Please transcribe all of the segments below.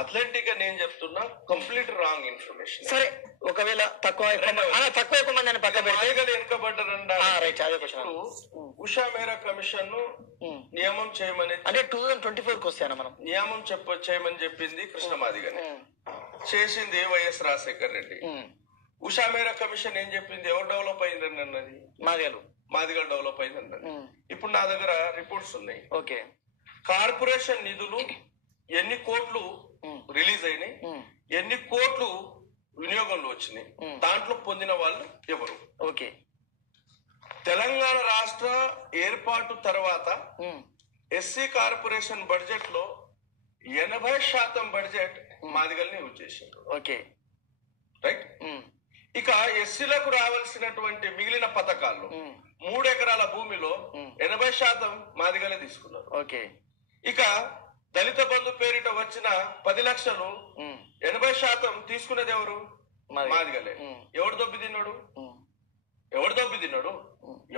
Athletic గా నేను చెప్తున్నా కంప్లీట్ రాంగ్ ఇన్ఫర్మేషన్. సరే, ఒకవేళ తక్కువ ఎక్కువ మంది అని పక్క పెడితే వెనుకబడ్డారు. ఉషా మేరా కమిషన్ ను నియమం చేయమని, అంటే 2024 వస్తాయన్నా మనం నియమం చేయమని చెప్పింది కృష్ణ మాదిగని, చేసింది వైఎస్ రాజశేఖర్ రెడ్డి. ఉషా మేరా కమిషన్ ఏం చెప్పింది? ఎవరు డెవలప్ అయిందని అన్నది? మాదిగలు డెవలప్ అయిందని. ఇప్పుడు నా దగ్గర రిపోర్ట్స్ ఉన్నాయి. ఓకే, కార్పొరేషన్ నిధులు ఎన్ని కోట్లు రిలీజ్ అయినాయి, ఎన్ని కోట్లు వినియోగంలో వచ్చినాయి, దాంట్లో పొందిన వాళ్ళు ఎవరు? ఓకే, తెలంగాణ రాష్ట్ర ఏర్పాటు తర్వాత ఎస్సీ కార్పొరేషన్ బడ్జెట్ లో 80% బడ్జెట్ మాదిగల్ని యూజ్ చేశారు. Okay, right. ఇక ఎస్సీలకు రావాల్సినటువంటి మిగిలిన పథకాల్లో 3 ఎకరాల భూమిలో 80% మాదిగలే తీసుకున్నారు. ఓకే, ఇక దళిత బంధు పేరిట వచ్చిన 10 లక్షలు 80% తీసుకునేది ఎవరు? మాదిగలే. ఎవడు దొబ్బి తిన్నాడు? ఎవడు దొబ్బి తిన్నాడు?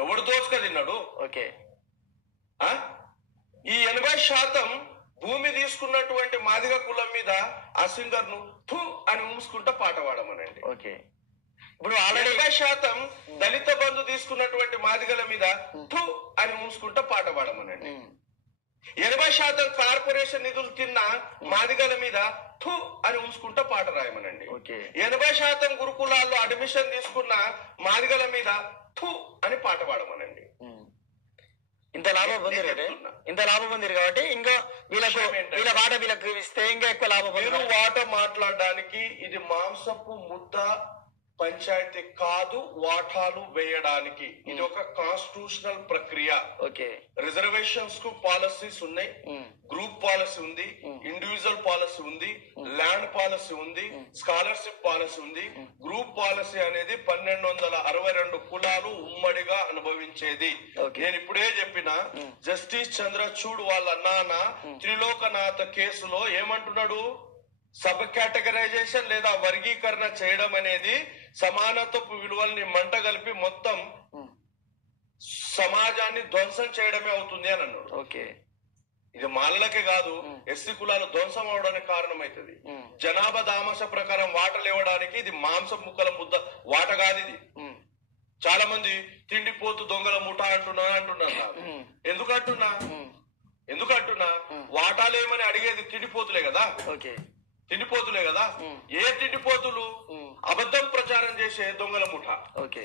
ఎవడు దోచుక తిన్నాడు? ఓకే, ఈ 80% భూమి తీసుకున్నటువంటి మాదిగ కులం మీద ఆ సింగర్ ను థూ అని మూసుకుంటా పాట పాడమనండి. ఓకే, ఇప్పుడు 80% దళిత బంధు తీసుకున్నటువంటి మాదిగల మీద థూ అని మూసుకుంటా పాట పాడమనండి. 80% కార్పొరేషన్ నిధులు తిన్న మాదిగల మీద థూ అని ఉంచుకుంటా పాట రాయమనండి. 80% గురుకులాల్లో అడ్మిషన్ తీసుకున్న మాదిగల మీద థూ అని పాట పాడమనండి. ఇంత లాభం పొందిరు కాబట్టి ఇంకా వీళ్ళ వాట వీళ్ళకి ఇస్తే ఇంకా ఎక్కువ లాభం. మీరు వాట మాట్లాడడానికి ఇది మాంసపు ముద్ద పంచాయతీ కాదు, వాటాలు వేయడానికి. ఇది ఒక కాన్స్టిట్యూషనల్ ప్రక్రియ. ఓకే, రిజర్వేషన్స్ కు పాలసీస్ ఉన్నాయి, గ్రూప్ పాలసీ ఉంది, ఇండివిజువల్ పాలసీ ఉంది, ల్యాండ్ పాలసీ ఉంది, స్కాలర్షిప్ పాలసీ ఉంది. గ్రూప్ పాలసీ అనేది 1262 కులాలు ఉమ్మడిగా అనుభవించేది. నేను ఇప్పుడే చెప్పిన జస్టిస్ చంద్రచూడ్ వాళ్ళ నాన్న త్రిలోకనాథ కేసులో ఏమంటున్నాడు? సబ్ కేటగరైజేషన్ లేదా వర్గీకరణ చేయడం అనేది సమానత్వపు విలువల్ని మంటగలిపి మొత్తం సమాజాన్ని ధ్వంసం చేయడమే అవుతుంది అని అన్నాడు. ఓకే, ఇది మాలలకే కాదు, ఎస్సీ కులాలు ధ్వంసం అవడానికి కారణమైతుంది. జనాభా దామాష ప్రకారం వాటలు ఇవ్వడానికి ఇది మాంసం ముక్కల ముద్ద వాట కాదు. ఇది చాలా మంది తిండిపోతు దొంగల ముఠ అంటున్నారు. ఎందుకంటున్నా వాటాలేమని అడిగేది తిండిపోతులే కదా. ఓకే, తిండిపోతులే కదా. ఏ తిండిపోతులు? అబద్ధం ప్రచారం చేసే దొంగల ముఠ. ఓకే.